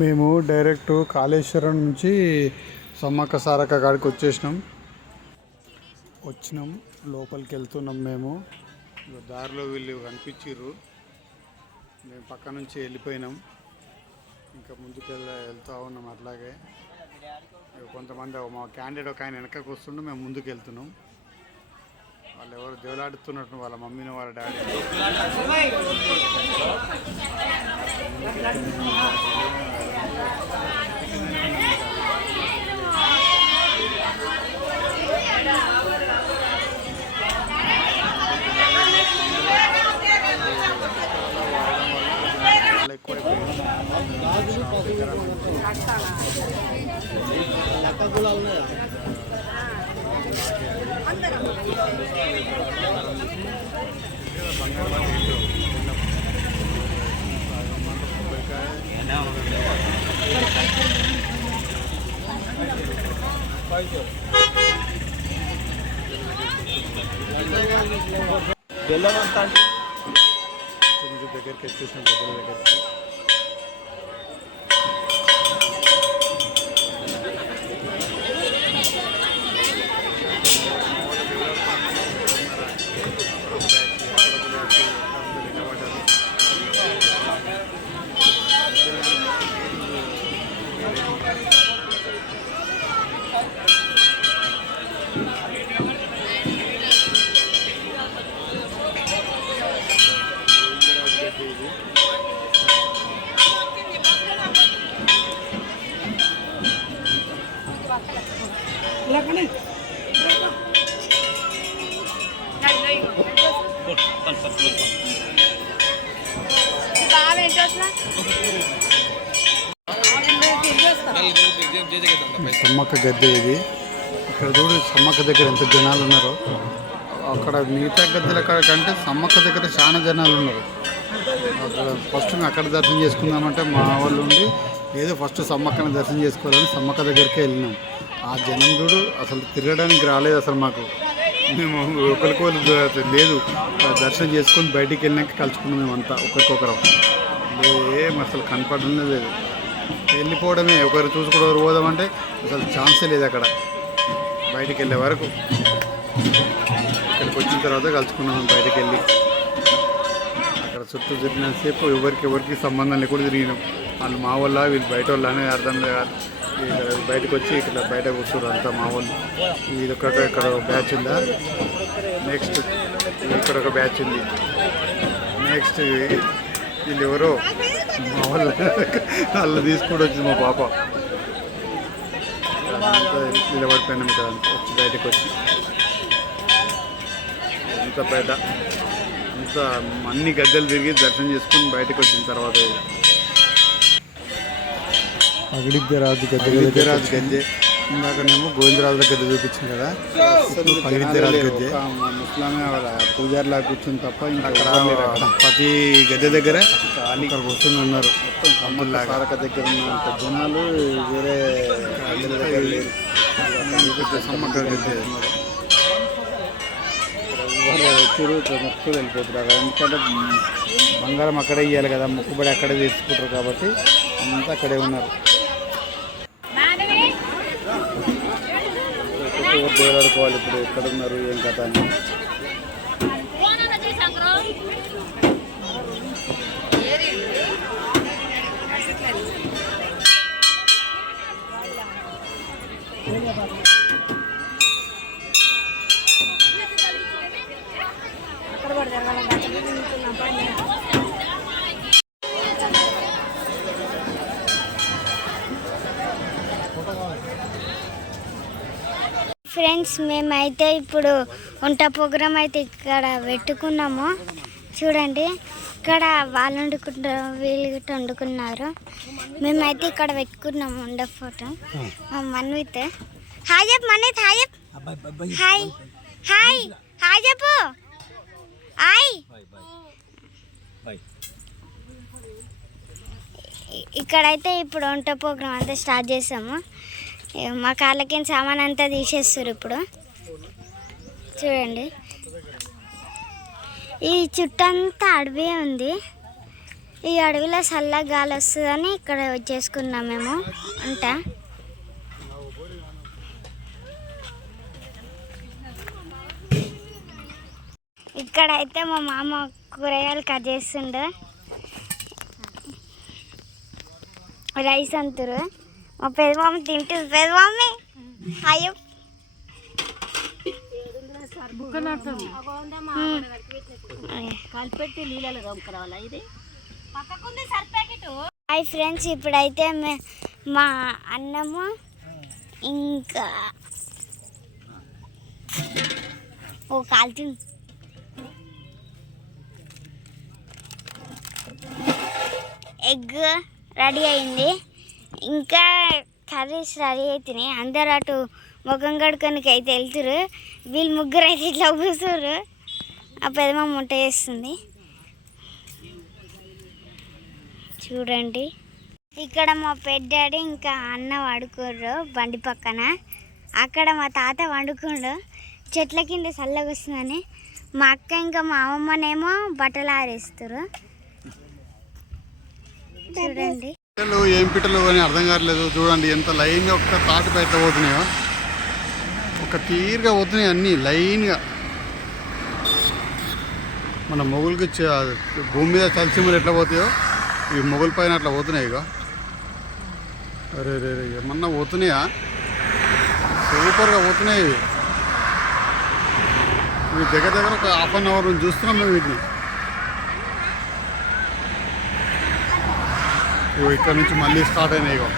మేము డైరెక్ట్ కాళేశ్వరం నుంచి సమ్మక్క సారక్క కాడికి వచ్చేసినాం. వచ్చినాం లోపలికి వెళ్తున్నాం మేము. దారిలో వీళ్ళు కనిపించిర్రు. మేము పక్క నుంచి వెళ్ళిపోయినాం. ఇంకా ముందుకు వెళ్ళ వెళ్తూ ఉన్నాం అట్లాగే. కొంతమంది మా క్యాండిడేట్ ఒక ఆయన వెనకకు వస్తుండే మేము ముందుకు వెళ్తున్నాం. వాళ్ళు ఎవరు దేవులాడుతున్నట్టు వాళ్ళ మమ్మీని వాళ్ళ డాడీ చాలా బెల్లం అంతా కొంచెం దగ్గరికి వచ్చేసిన దగ్గర దగ్గరికి. సమ్మక్క గద్దె ఇది. ఇక్కడ చూడు సమ్మక్క దగ్గర ఎంత జనాలు ఉన్నారో. అక్కడ మిగతా గద్దెల కాడ కంటే సమ్మక్క దగ్గర చాలా జనాలు ఉన్నారు. అక్కడ ఫస్ట్ మేము అక్కడ దర్శనం చేసుకుందామంటే మా వాళ్ళు ఉండి ఏదో ఫస్ట్ సమ్మక్కని దర్శనం చేసుకోవాలని సమ్మక్క దగ్గరికి వెళ్ళినాం. ఆ జనం చూడు అసలు తిరగడానికి రాలేదు అసలు మాకు. మేము ఒకరికొకరు లేదు. దర్శనం చేసుకొని బయటికి వెళ్ళినాక కలుసుకున్నాం మేమంతా ఒకరికొకరం. ఏం అసలు కనపడనే లేదు. వెళ్ళిపోవడమే ఒకరు చూసుకోవడం ఒకరు పోదామంటే అసలు ఛాన్సే లేదు అక్కడ. బయటికి వెళ్ళే వరకు. ఇక్కడికి వచ్చిన తర్వాత కలుసుకున్నాం బయటికి వెళ్ళి. అక్కడ చుట్టూ తిరిగినంతసేపు ఎవరికి ఎవరికి సంబంధం లేకుండా తిరిగినాం. వాళ్ళు మా వాళ్ళ వీళ్ళు బయట వాళ్ళు అనేది అర్థం కాదు. బయటకు వచ్చి ఇక్కడ బయట కూర్చోరు అంతా మా వాళ్ళు. ఇది ఒకటి ఇక్కడ ఒక బ్యాచ్ ఉందా? నెక్స్ట్ ఇక్కడ ఒక బ్యాచ్ ఉంది. నెక్స్ట్ వీళ్ళు ఎవరో? మా వాళ్ళు. వాళ్ళు తీసుకొని వచ్చింది మా పాప. అంతా నిలబడిపోయినాం ఇక్కడ వచ్చి బయటకు వచ్చి. అంత బయట. అంత అన్ని గద్దెలు తిరిగి దర్శనం చేసుకుని బయటకు వచ్చిన తర్వాత పగిడిద్దరాజు గద్దె పగిడిద్దరాజు గద్దె. ఇందాకనేమో గోవిందరాజుల గద్దె చూపించింది కదా. పగిడిద్దరాజు గద్దె. ముస్లామే పూజారిలా కూర్చుని తప్ప ఇంకా ప్రతి గద్దె దగ్గర అక్కడ కూర్చొని ఉన్నారు. సారక దగ్గర ఉన్నంత జనాలు వేరే దగ్గర లేరు. సమ్మక్క గద్దె. ఉన్నారు. వచ్చారు మొక్కు వెళ్ళిపోతున్నారు ఎందుకంటే బంగారం అక్కడే ఇవ్వాలి కదా. మొక్కుబడి అక్కడే తీసుకుంటారు కాబట్టి అంతా అక్కడే ఉన్నారు. ఒక్కొక్కరు దేవులాడుకోవాలి ఇప్పుడు ఎక్కడున్నారు ఏం కథ అని. ఫ్రెండ్స్ మేమైతే ఇప్పుడు వంట ప్రోగ్రాం అయితే ఇక్కడ పెట్టుకున్నాము. చూడండి ఇక్కడ వాళ్ళు వండుకుంటారు వీళ్ళు గిట్ట వండుకున్నారు. మేమైతే ఇక్కడ పెట్టుకున్నాము వండ ఫోటో. మా మన్విత్ హాయ్ చెప్పు మన్విత్ హాయ్ చెప్పు. హాయ్. హాయ్. హాయ్ చెప్పు. హాయ్. ఇక్కడైతే ఇప్పుడు వంట ప్రోగ్రాం అంతా స్టార్ట్ చేసాము. మా కాళ్ళకి సామాన్ అంతా తీసేస్తారు ఇప్పుడు. చూడండి. ఈ చుట్టంతా అడవి ఉంది. ఈ అడవిలో చల్ల గాలి వస్తుందని ఇక్కడ చేసుకున్నాం మేము. అంట. ఇక్కడైతే మా మామ కూరగాయలు కట్ చేస్తుండే. రైస్ అంటారు మా పెదమమ్మ తింటుంది పెదమమ్మి అయ్యో కలిపెట్టి నీళ్ళలో రొంకరావాలా ఇది? హాయ్ ఫ్రెండ్స్ ఇప్పుడైతే మే- మా అన్నము ఇంకా ఓ కాల్తుంది ఎగ్ రెడీ అయింది. ఇంకా కర్రీస్ రెడీ అవుతున్నాయి అందరు అటు ముఖం కడుకొనికి అయితే వెళ్తురు. వీళ్ళు ముగ్గురు అయితే ఇట్లా కూర్చురు ఆ పెదమ ముట్ట చేస్తుంది. చూడండి. ఇక్కడ మా పెద్దాడి ఇంకా అన్న వండుకోర్రు బండి పక్కన. అక్కడ మా తాత వండుకుండు. చెట్ల కింద చల్లగా వస్తుందని. మా అక్క ఇంకా మా అమ్మమ్మనేమో బట్టలు ఆరేస్తారు చూడండి. పిట్టలు ఏం పిట్టలు అని అర్థం కావట్లేదు. చూడండి ఎంత లైన్గా ఒక్క తాటి ఎట్లా పోతున్నాయో. ఒక తీరుగా పోతున్నాయి అన్నీ లైన్గా. మన మొగులకి భూమి మీద చలిసిమలు ఎట్లా పోతాయో ఇవి మొగుల పైన అట్లా పోతున్నాయి ఇక అరే రే రే ఏమన్నా పోతున్నాయా? సూపర్గా పోతున్నాయి ఇవి దగ్గర దగ్గర ఒక హాఫ్ అన్ అవర్ నుంచి చూస్తున్నాం మేము వీటిని. ఇవి ఇక్కడ నుంచి మళ్ళీ స్టార్ట్ అయినాయి ఇగో.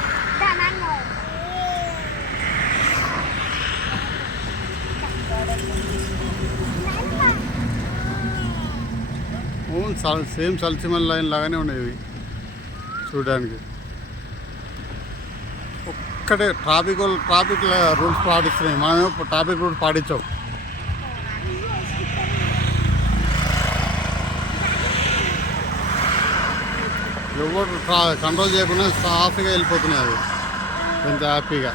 సేమ్ సల్సిమల్ లైన్ లాగానే ఉన్నాయి ఇవి. చూడడానికి. ఒక్కటే ట్రాఫిక్ ట్రాఫిక్ రూల్స్ పాటిస్తున్నాయి. మనమేమో ట్రాఫిక్ రూల్స్ పాటించాం. ఎవరు కంట్రోల్ చేయకుండా సాఫీగా వెళ్ళిపోతున్నాయి అవి ఎంత హ్యాపీగా.